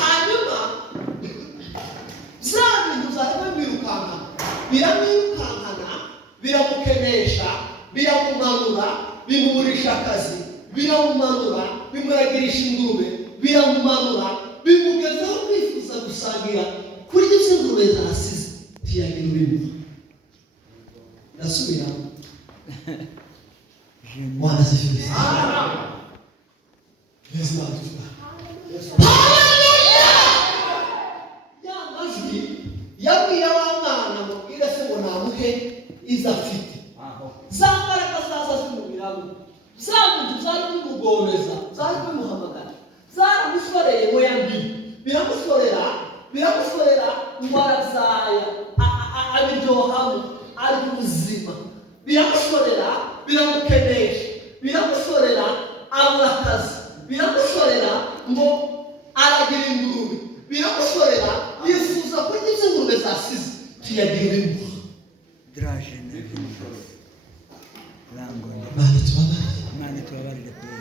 hanyuma za bintu zarimo birukankana biramwirukankana biramukenesha biramumanura bimuburisha akazi biramumanura bimuragirisha ingurube biramumanura bimugezaho kwifuza gusangira kuri izo ngurube zasize tiyagira ubimwe nasubiramo wanazifite Yesu atufa haleluya yamajwi yabwiye wa mwana mubwire se ngo namuhe izafite zambaraga zaza zimubiramo zamuntu zari kumugoreza zari kumuhamagara zaramusoreye ngo yambi biramusorera ngo arazaya abiryohamo ari ubuzima biramusorera biramukenesha biramusorera abura akazi biramusorera ngo aragira ingurube biramusorera yifuza kurya izo ngurube zasize tuyagira imbuga dragene langone mani tubabarire kuri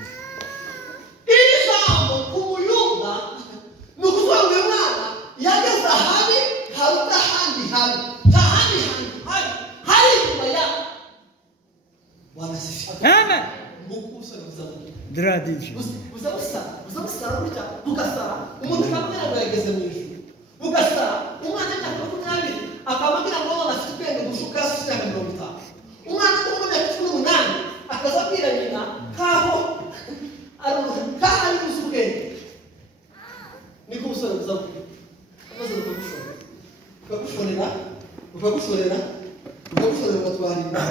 iri jambo ku muyuda ni ukuvuga ngo uyu mwana yageze ahari haruta ahandi hari inyuma ya wanasifika ngukusana buzamuka dradije uzabusara burya bugasara umuntu akamubwira ngo yageze mu ijuru bugasara umwana w'imyaka 20 akamubwira ngo none afite ubwenge gushuka afite 50 umwana w'imyaka 18 akazabwira nyina kaho ari uzi ubwenge niko ubusore buzamuka amaze ukagushorera ugatwarira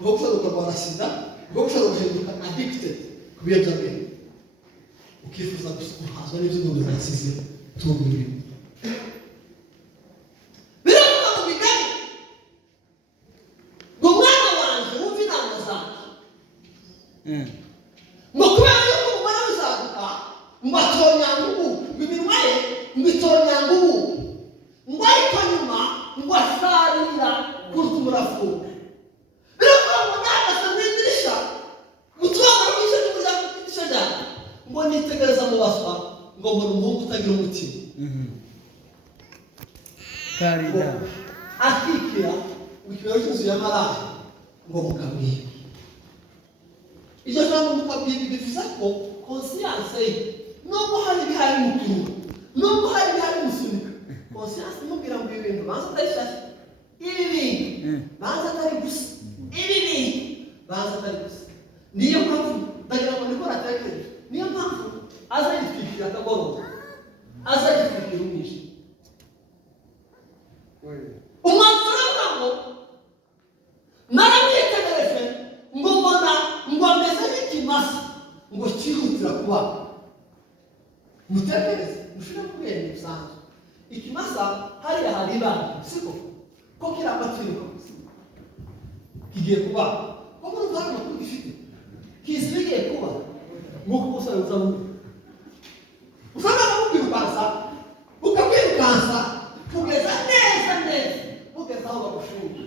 ukarwara sida ugagushora guhinduka addicted ku biyobyabwenge ukifuza guhazwa n'ibyo ngombe zasize tugurira biravuga mu bigari ngo mwana wanjye wumve inama zanjye ngo kubera yuko umwana wizaduka ngo atonyanga ubu ngo iminwa ye ngo itonyanga ubu ngo ariko nyuma ngo asarira kuruta umurafuka biravuga ngo nagasa mu idirisha gutwara mu ijoro n'umuryango w'igice cyane ngo nitegereza mu baswa ngo mbona umuhungu utagira umutima karida akikira mu kibero cy'inzu y'amarara ngo mukabwire iryo jambo mukabwire bivuze ko konsiyanse ye nubwo hari ibihari mutura nubwo hari ibihari musunika konsiyanse imubwira ngo ibi bintu banza utabishashe ibi bintu banza atari gusa ibi bintu banza atari gusa niyo mpamvu ndagira ngo niko natekereje niyo mpamvu aza yitwikira akagoroba aza yitwikira umwijima umwanzuro w'aho naramwitegereje ngo mbona ngo ameze nk'ikimasa ngo cyihutira kuba mutekereze mushobora kubera ibisanzwe ikimasa hariya hari ibanga siko ko kiramba twiruka kigiye kuba ko muri ubwari makuru gifite kizi bigiye kuba nk'uko umusore uzamuka usanga bakwirukansa ukakwirukansa kugeza neza kugeza aho bagushinga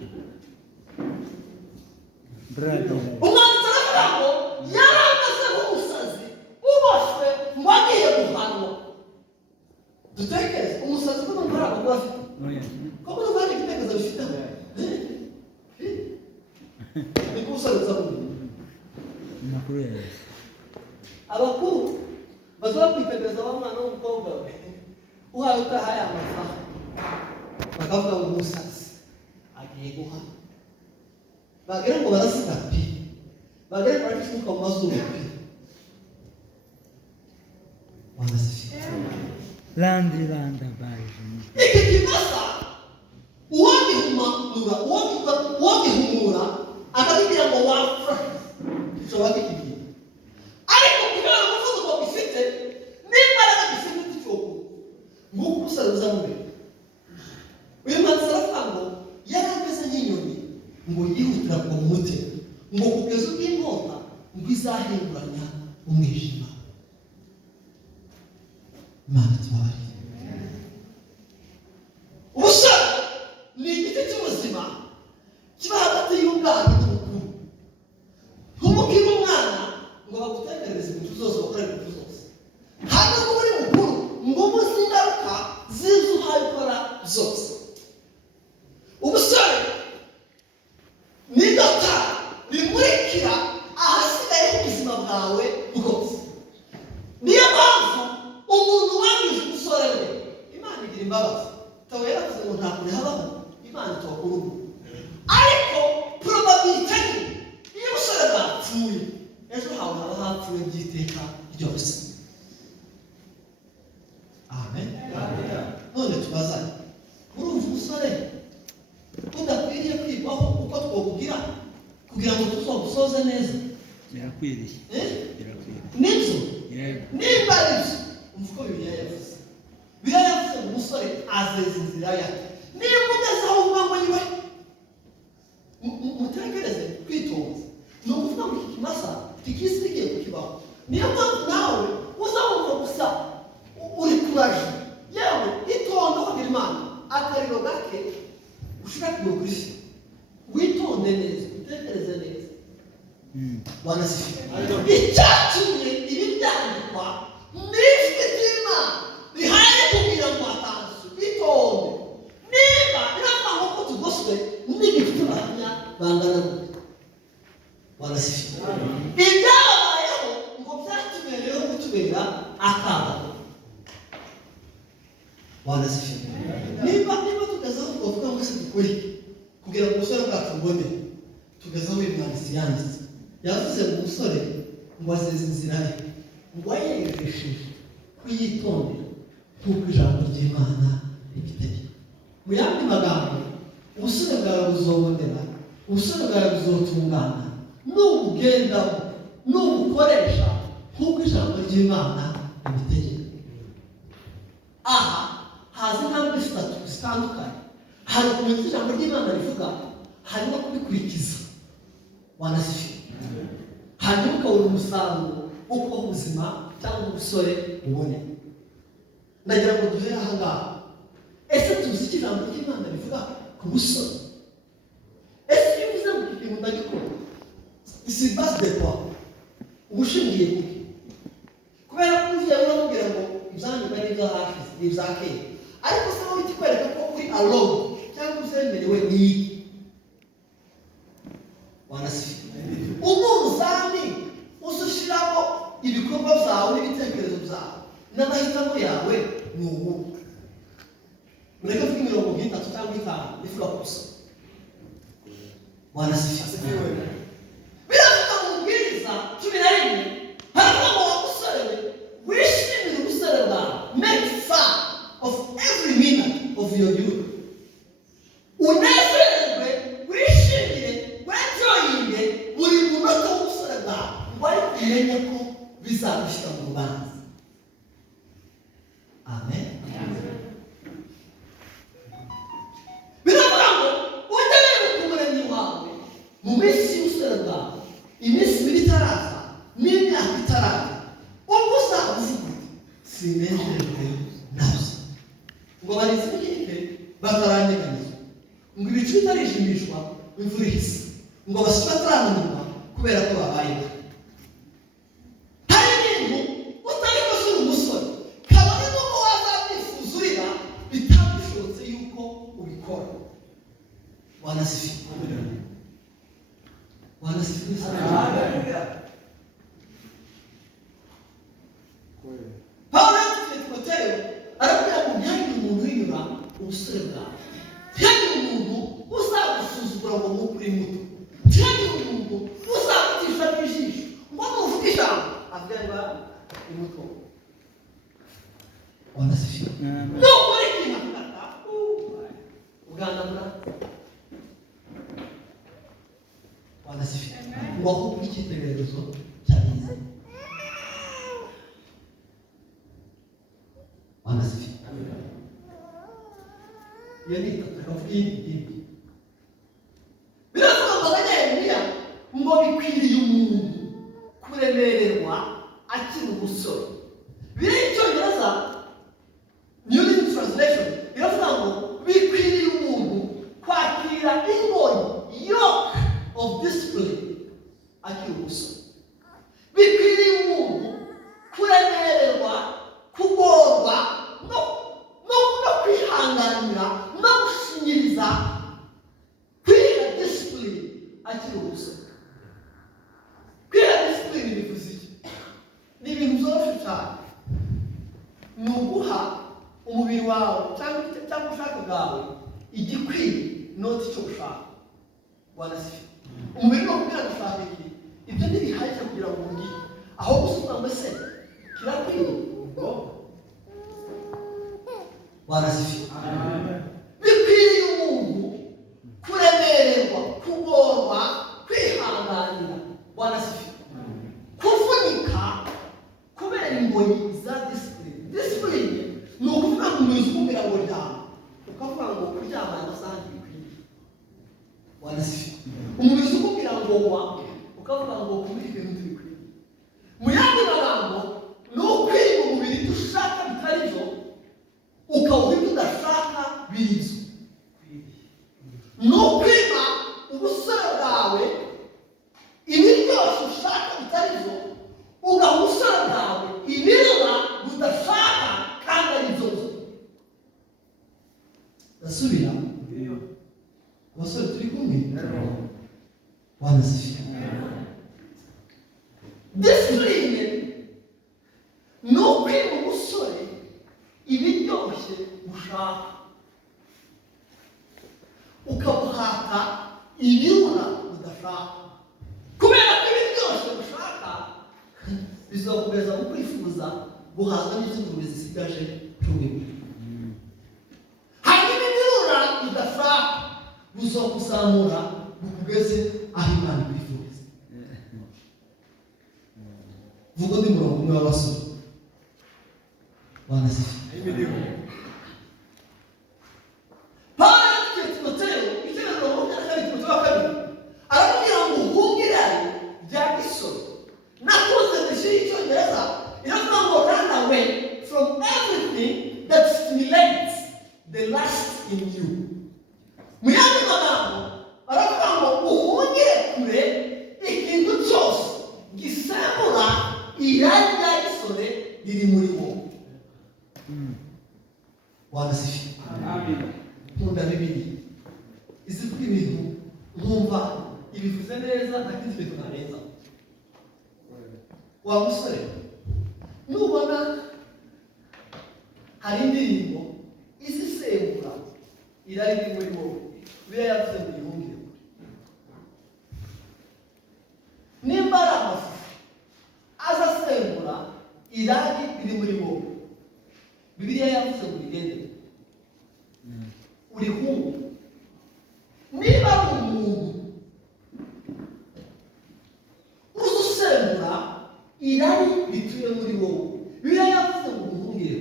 umwanditsi aravuga ngo yari ameze nk'umusazi uboshywe ngo agiye guhanwa dutekereze umusazi ko numva ari abagore afite ko muri ubwari igitekerezo bifiteho ni ko umusore uzamuka amakuru yawe abakuru bazaba kwitegereza wa mwana w'umukobwa we uhaye utahaye amasaha bakavuga ngo umusazi agiye guhana bagera ngo barasiga pi bagera ngo barashuka mu mazuru pi wanasifika landa baje iki kimasa uwagihumura akabibwira ngo wapfa gishobora kikibwira ariko kubera umuvuduko gifite n'imbaraga gifite cy'icyobo nguko umusore uzamubera uyu mwanditsi aravuga ngo yari ameze nk'inyoni ngo yihutira ku mutwe ngo kugeza ubwo inkota ngo izahinguranya umwijima Imana tubabarire ubusore ni igiti cy'ubuzima kiba hagati y'ubwana n'ubukuru nk'umukiri umwana ngo bagutekerereze ibintu zose bakora ibintu zose hano ngo uri mukuru ngo umunsi imbabazi tawe yaravuze ngo nta kure habaho Imana itokura ubu ariko probability iyo umusore bapfuye ejo hawe haba hapfuye by'iteka ryose. Amen. None tubazanye urumva umusore udakwiriye kwigwaho uko twokubwira kugira ngo tuzogusoze neza. Birakwiriye. Nibyo nimba aribyo umva uko Bibiliya yavuze. Bibiliya yavuze ngo umusore azeza inzira yake nimba ugeze aho uvuga ngo yiwe mutekereze kwitonza ni ukuvuga ngo iki kimasa tikisi kigiye kukibaho. Niyo mpamvu nawe uzabumva gusa uri kuraje yewe itonde kugira Imana akariro gake ushaka kugura kuri se witonde neza utekereze neza. Wanasifiwe. Icyatumye ibi byandikwa n'ijwi ry'Imana rihaye kugira ngo atanzu bitonde niba biravuga ngo ko tugoswe n'igifite abahamya bangana gute. Wanasifiwe. Ibyabayeho ngo byatubereyeho kutubera akaga. Wanasifiwe. Niba tugezeho twavuga ngo se dukore kugira ngo umusore bwacu bubone tugezeho uyu mwanditsi yanditse yavuze ngo umusore ngo azeze inzira ye ngo ayeresheje kuyitondera nk'uko ijambo ry'Imana ribitegeka. Mu yandi magambo ubusore bwawe buzobonera ubusore bwawe buzotungana n'ubugendamo n'ubukoresha nk'uko ijambo ry'Imana ribitegeka. Aha haza intambwe zitatu zitandukanye. Hari kumenya ijambo ry'Imana rivuga hari no kubikurikiza. Wanasifiwe. Hanyuma ukabona umusaruro uko ubuzima cyangwa ubusore bubone. Ndagira ngo duhere aha ngaha. Ese tuzi icyo ijambo ry'Imana rivuga ku busore? Ese iyo uvuze ngo ikintu ndagikora isi base de quoi ubushingiye kuki? Kubera ko uvuye uramubwira ngo ibyanyu bari ibyo hashize ni ibya kera ariko se wowe ikikwereka ko uri alone cyangwa uzemerewe n'iki. Wanasifiwe. Umunzani uzushiramo ibikorwa byawe n'ibitekerezo byawe n'amahitamo yawe ni ubu. Ureka kuvuga imirongo nk'itatu cyangwa itanu ivuga gusa. Wanasifiwe. Biravuga mu Bwiriza 11 haravuga ngo wa musore we wishimire ubusore bwawe. Make fun of every minute of your youth. Unezerwe wishimire wenjoyinge buri munota w'ubusore bwawe ngo ariko umenye ko bizagushyira mu rubanza. Amen. Biravuga ngo utegere ku muremyi wawe mu minsi y'ubusore bwawe iminsi ibiri itaraza n'imyaka itaraza ubwo uzaba uvuga uti sinejejwe nabyo. Ngo barize ikipe bataranyeganyezwa ngo ibicu bitarijimishwa imvura ihise ngo basuke batarananirwa kubera ko babayeho. Hari ibintu utabikoze uri umusore kabone n'uko wazabyifuza urira bitabishobotse yuko ubikora. Wanasifiwe. Wanasifiwe. Pawulo yandikira Timoteyo arabwira ngo ntihagire umuntu uhinyura ubusore bwawe. Ntihagire umuntu uzagusuzugura ngo nuko uri muto. Ntihagire umuntu uzagutisha n'ijisho ngo nuvuga ijambo avuga ngo ni muto. Wanasifiwe. Nukora ikintu akata ugandamura. Wanasifiwe. Ngo ahubwo icyitegererezo cyabize. Wanasifiwe. Iyo ni itatu y'indi. Biravuga ngo Yeremiya ngo bikwiriye umuntu kuremererwa akiri umusore. Biri Icyongereza New Living Translation biravuga ngo bikwiriye umuntu kwakira inkoni yoke of discipline akiri umusore. Bikwiriye umuntu kuremererwa kugorwa no kwihanganira no gushinyiriza kwiga discipline akiri umusore. Kwiga discipline bivuze iki? Ni ibintu byoroshye cyane. Ni uguha umubiri wawe cyangwa ushaka bwawe igikwiye noti cyo ushaka wanasifi umubiri no kugira gushaka iki ibyo ntibihagije kugira ngo ungire aho gusubira ngo se kirakwiye ngo wanasifi bikwiriye umuntu kuremererwa kugorwa kwihanganira wanasifi kuvunika kubera ingoyi za disipurine ni ukuvuga ngo umuyobozi ukubwira ngo ryama ukavuga ngo kuryama amasaha ntibikwiriye wanasifi umuyobozi ukubwira ngo wa ukavuga ngo kumira ibintu ntibikwiriye mu yandi magambo ni ukwiga umubiri ibyo ushaka bitari byo ukawuha ibyo udashaka biri byo ni ukwima ubusore bwawe ibi byose ushaka bitari byo ugaha ubusore bwawe ibirura budashaka kandi ari byo ndasubira abasore turi kumwe wanasifi disipurine ni ukwima umusore ibiryoshye ushaka ukamuhata ibirura udashaka kubera ko ibiryoshye ushaka bizakomeza mu kwifuza guhaza n'izingurube zisigaje cumi hanyuma ibirura udashaka buzakuzamura bukugeze aho Imana ikwifuriza vuga undi murongo umwe w'abasore wanasifi aramubwira ngo uhungire bya gisore nakuze ndishira icyongereza iravuga ngo run away from everything that stimulates the lust in you mu yandi magambo aravuga ngo uhungire kure ikintu cyose gisembura irari rya gisore riri muri wowe wanasifi nkunda Bibiliya izivuga ibintu nkumva ibivuze neza nta kindi kintu narenza wa musore nubona hari indirimbo izisembura irari riri muri wowe biba yavuze ngo yihungire nimba ari amashusho aza asembura irari riri muri wowe Bibiliya yavuze ngo ubigendere urihunge niba ari umuntu uzi usembura irari rituye muri wowe Bibiliya yavuze ngo umuhungire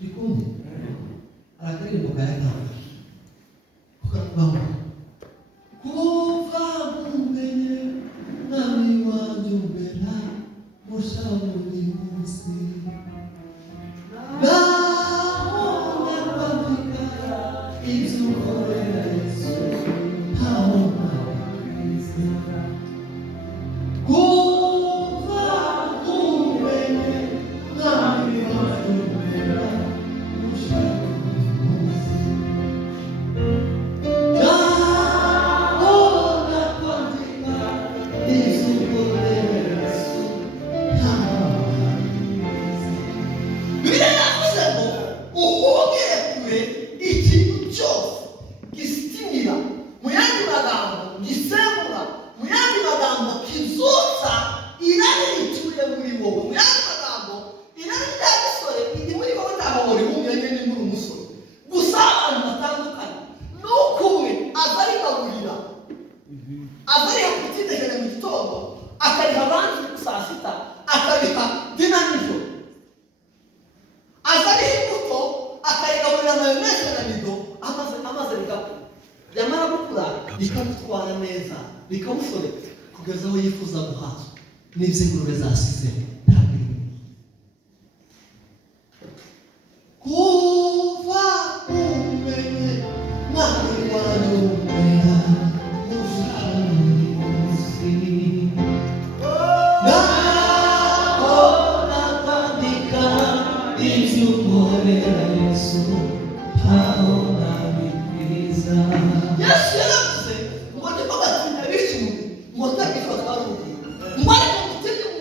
rikumwe arakaririmbo kayatanga ukaravuga ngo kuva mumenye mwami wanjye umbera mushamu buri munsi rikamutwara neza rikamusoreka kugeza aho yifuza guhaza n'izingurube zasize ntabwo kuva umenye mwami wanjye umbera mushamu munsi nabona kwandika ibyo ukorera Yesu ntaho nabikwiza Yesu yaravuze ngo ndimo gatinda bishimye ngo ndagifata baruhuye ngo ariko mutegeke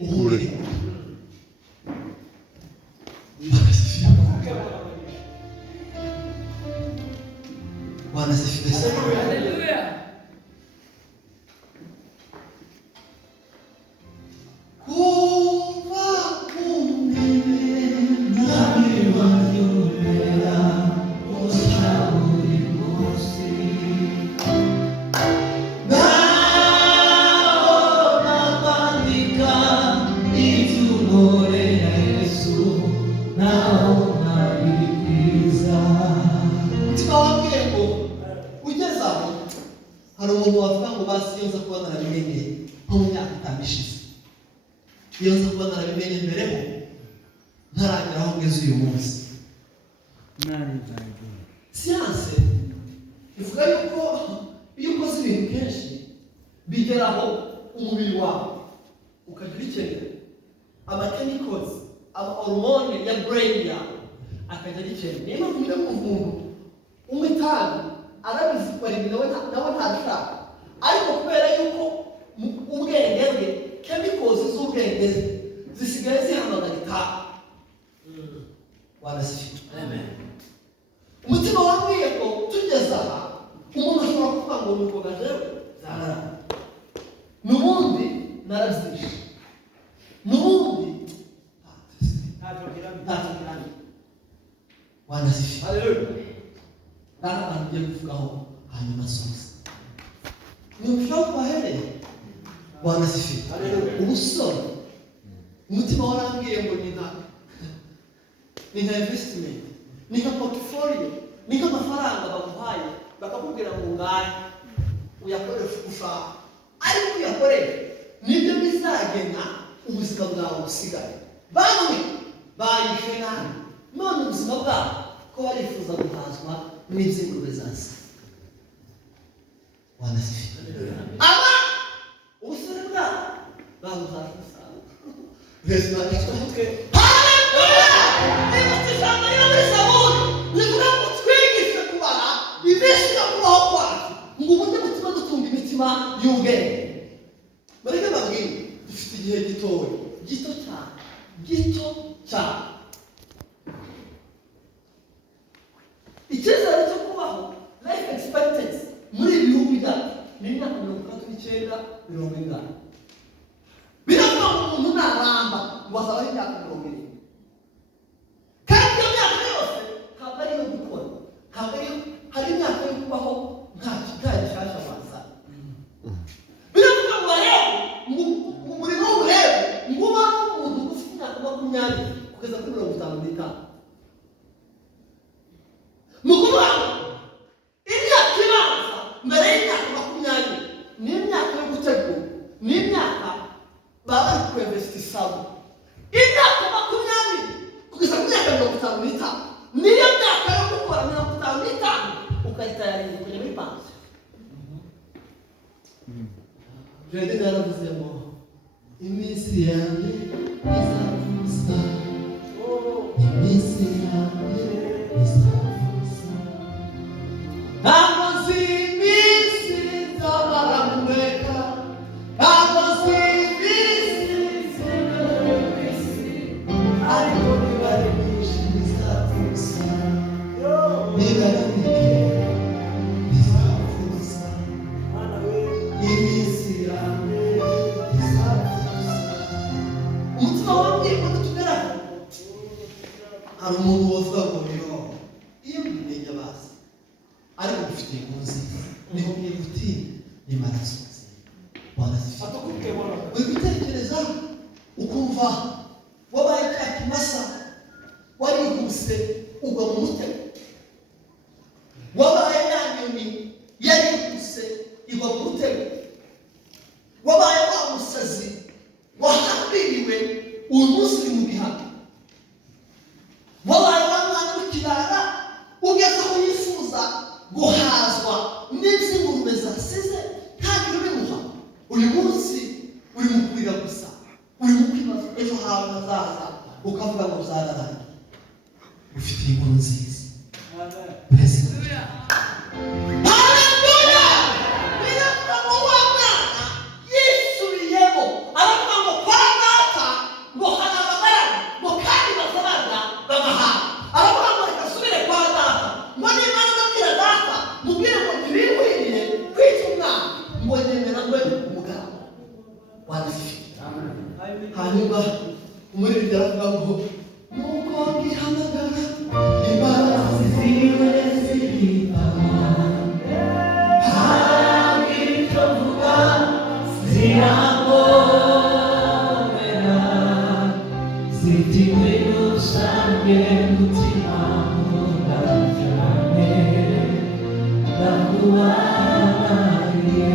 uhumure. Bwana asifiwe sana. Haleluya. Kuva kumene nami wanyumera ushauri mosi naona bandika itumore ya Yesu naona bikiza. Mutima wambwiye ngo ugeze aho hari umuntu wavuga ngo basi iyo nza kuba narabimenye nko mu myaka itanu ishize, iyo nza kuba narabimenye mbereho ntaragera aho ngeze uyu munsi. Siyanse ivuga yuko iyo ukoze ibintu kenshi bigeraho umubiri wawe ukagira ikenera amachemicals, hormone ya brain yawe akajya agikenera. Niyo mpamvu njya kumva umuntu unywa itabi arabizi ko ari nawe ntabishaka, ariko kubera yuko ubwenge bwe chemicals z'ubwenge zisigaye zihamagara itabi. Wanasifiwe. Amen. Umutima wambwiye ko tugeze aha umuntu ashobora kuvuga ngo nuko gajewe zara n'ubundi narabyishe n'ubundi ntatugirane. Wanasifiwe. Haleluya. Abantu ugiye kuvugaho hanyuma soza ntushobora kubahereye. Wanasifiwe. Ubusore umutima warambwiye ngo ni nka investment, ni nka portfolio, ni nk'amafaranga baguhaye bakakubwira ngo ngahe uyakoresha uko ushaka, ariko uyakoresha nibyo bizagena ubuzima bwawe busigaye. Bamwe bayishe nabi none ubuzima bwabo ko barifuza guhazwa n'iby'ingurube zasi. Wanasifiwe. Aba ubusore bwabo babuzashwe usanga ubuzima bw'umutwe. Niba tujyana iyo muri Zaburi nivuga ngo twigishe kubara ibeshya no kubaho kwacu ngo uburyo butuma dutunga imitima y'ubwenge. Bareke babwire dufite igihe gitoya, gito cyane. Icyizere cyo kubaho life expectancy muri ibi bihugu byacu ni imyaka 39. Biravuga ngo umuntu naramba ngo azabaho imyaka 70. Kandi iyo myaka yose ntabwo ari iyo gukora, ntabwo ari hari imyaka yo kubaho nta gishyashya waza. Biravuga ngo rero umurimo w'uburebe ngo ubaho umuntu ufite imyaka 20 kugeza kuri 55. Ni ukuvuga ngo imyaka ibanza mbere y'imyaka 20 ni imyaka yo gutegura, ni imyaka baba bari kwinvestisamo. Imyaka 20 kugeza ku myaka 55 niyo myaka yo gukora 55 ukahita yarinda kujya muri banki. Jedi yaravuze ngo iminsi yanjye izavuza, iminsi yanjye izavuza, ntabwo nzi iminsi nzamara mureka, ntabwo nzi iminsi nzimere ku isi, ariko niba ari myinshi izavuza, niba ari mike izavuza, iminsi yanjye izavuza. Umutima wambwiye ko tugeraho hari umuntu wavuga ngo rero iyo mbimenya bazi ariko dufite inkuru nziza niho ngiye gutinya n'amaraso nziza. Wanasifiwe. Uri gutekereza ukumva wabaye cya kimasa warihuse ugwa mu mutego, wabaye ya nyoni yarihuse igwa mu mutego, wabaye wa musazi wahambiriwe uyu munsi uri mu gihano, wabaye wa mwana w'ikirara ugeze aho yifuza guhazwa n'iby'ingurube zasize kandi ubimuha. Uyu munsi uri mu kurira gusa, uri mu kwibaza ejo hawe hazaza, ukavuga ngo uzararangira. Ufite inkuru nziza. Haleluya. Haleluya. Biravuga ngo wa mwana yisubiyemo aravuga ngo kwa hanyuma umuririmbyi aravuga ngo nuko ngihamagara imbabazi ziwe ziribama hagira icyo mvuga zirangomera zitiwe n'usange mutima nkunda cyane ndakubabariye.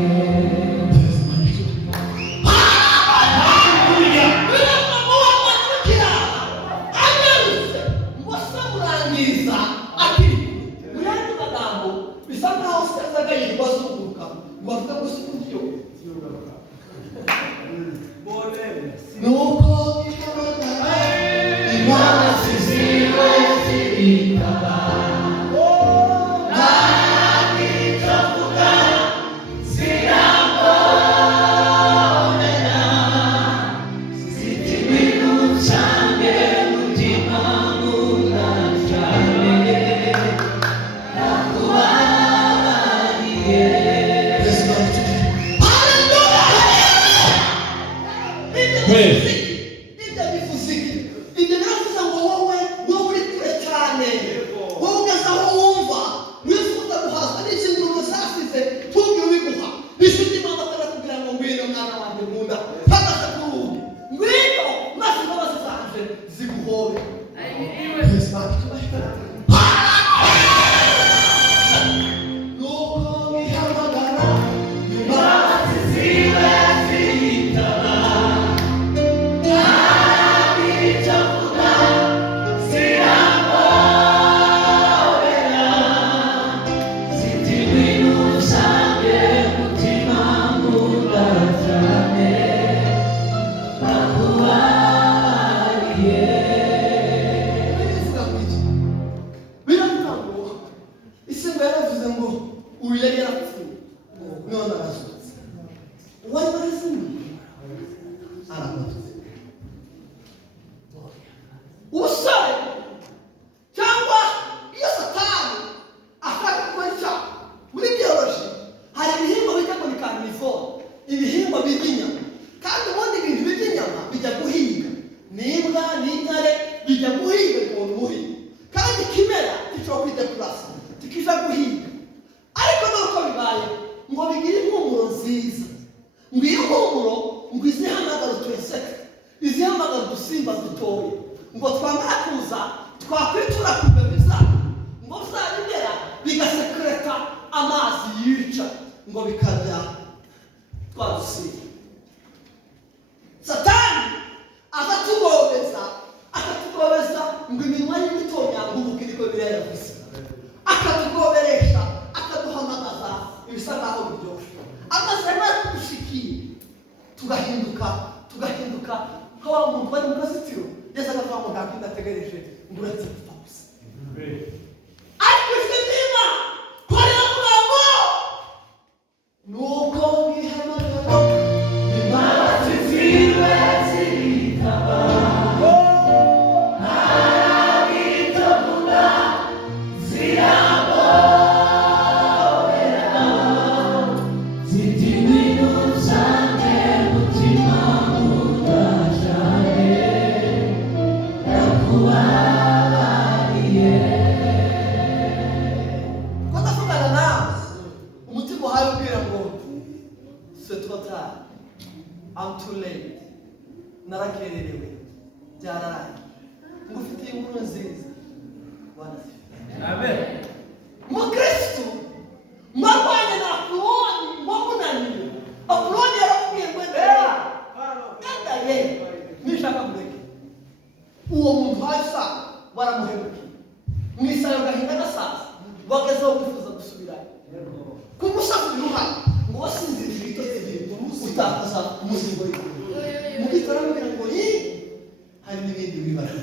hari n'ibindi bibazo